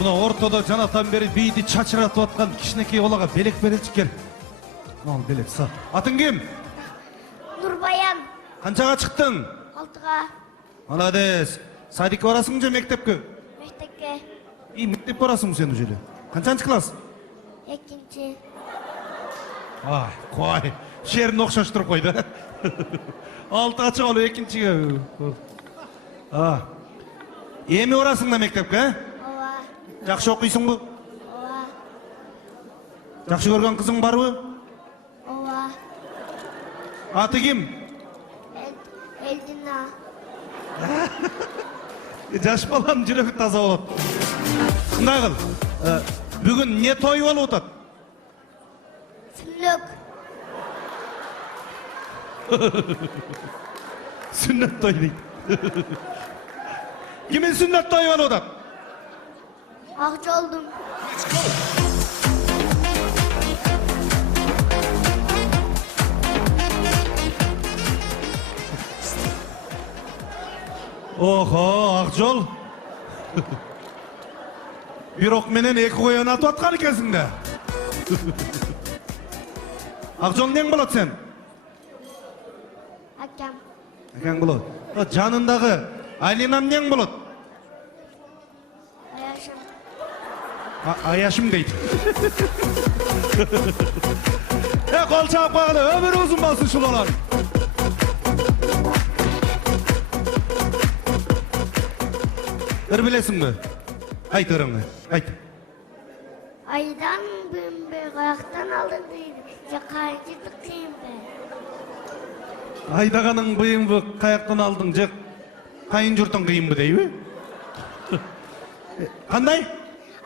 Мына ортода жанатан бери бийди чачыратып аткан кичинекей балага белек берилчи кел. Ал белек са. Атың ким? Нурбаян. Канчага чыктың? 6-га. Молодец. Садикке барасың же мектепке? Мектепке. Мектеп барасың сен уже эле. Канчанчы класс? 2-чи. Кой. Шерин окшоштуруп койду. 6-га чыгып 2-чиге. Эми барасың да мектепке? Жакшы окуйсуңбу? Ооба. Жакшы көргөн кызың барбы? Ооба. Аты ким? Элдина. Жаш баланын жүрөгү таза болот. Кандай кыл? Бүгүн не той болуп атат? Сүннөк. Сүннөт той дейт. Кимин сүннөт той болуп атат? Акжолдун. Охо, Акжол. Бирок менен эки коен атып аткан экенсиң да. Акжол нең болот сен? Акам. Акаң болот. Жанындагы Алинам нең болот? Аяшым. Аяшым дейт. Кол чаап кагыла, өмүрү узун болсун шулалар. Бир билесиңби? Айт өрөңө, айт. Айдан бөмбө каяктан алдың дейди. Же кайчы кыйынбы? Айдаганың быйымбы каяктан алдың же кайын журтуң кыйынбы дейби? Кандай?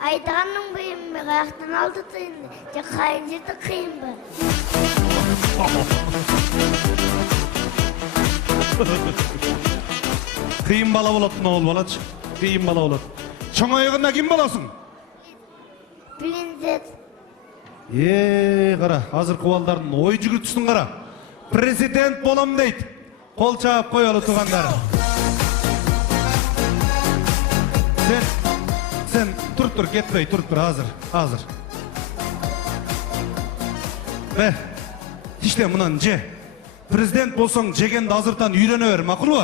Айдаганың бөмбө каяктан алды дейди. Же кайчы кыйынбы? Кыйын бала болот, ол балачы. Кыйын бала болот. Чоңойгонда ким болосуң? Принцесс. Кара, азыркы балдардын ой жүгүртүүсүн кара. Президент болом дейт. Кол чаап коелу туугандар. Sen turup ketpey, turup dur, hazır. Be, işte bundan je. Prezident bolsaң жегенди азыртан үйрөнө бер, макулбу?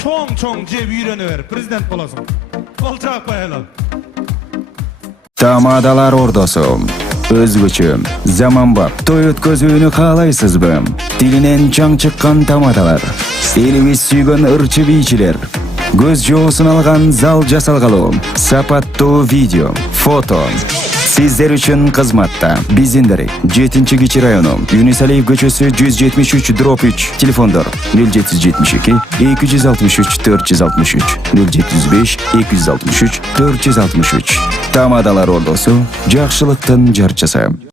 Çoң жеп үйрөнө бер, президент боласың. Кол чаппай алам. Тамадалар ордосу. Өзгөчө, заманбап той өткөзүүнү каалайсызбы? Тилинен чаң чыккан тамадалар. Элибиз сүйгөн ырчы бийчилер. Көз жоосун алган зал жасалгалуу. Сапаттуу видео, фото. Сиздер үчүн кызматта. Биздин дарек 7-Кичи району, Юнусалиев көчөсү 173/3, телефондор 0772 263 463, 075 263 463. Тамадалар ордосу, жакшылыктын жарчысы.